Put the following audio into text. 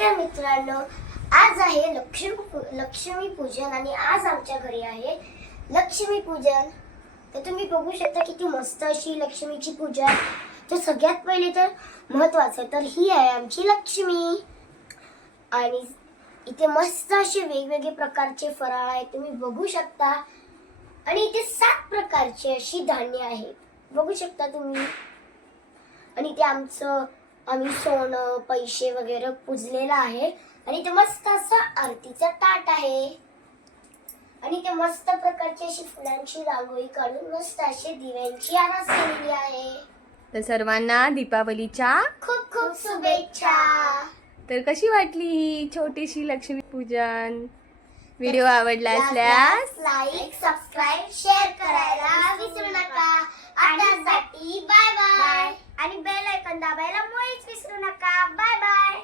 नमस्कार मित्रांनो, आज आहे लक्ष्मी पूजन आणि आज आमच्या घरी आहे लक्ष्मी पूजन. तर तुम्ही बघू शकता किती मस्त अशी लक्ष्मीची पूजा. तर सगळ्यात पहिले तर महत्वाचं तर ही आहे आमची लक्ष्मी. आणि इथे मस्त असे वेगवेगळे प्रकारचे फराळ आहेत, तुम्ही बघू शकता. आणि इथे 7 प्रकारची अशी धान्य आहेत, बघू शकता तुम्ही. आणि ते आम्ही सोनं पैसे वगैरे पूजलेलं आहे. आणि ते मस्त असं आरतीचं ताट आहे. आणि ते मस्त प्रकारची अशी फुलांची रांगोळी काढून मस्त अशी दिव्यांची आरास केलेली आहे. तर सर्वांना दीपावलीच्या खूप खूप शुभेच्छा. तर कशी वाटली ही छोटीशी लक्ष्मी पूजन? व्हिडिओ आवडला असल्यास लाईक, सबस्क्राईब, शेअर करायला विसरू नका. आतासाठी बाय बाय. आणि बेल आयकॉन दाबायला मुळीच विसरू नका. Bye bye.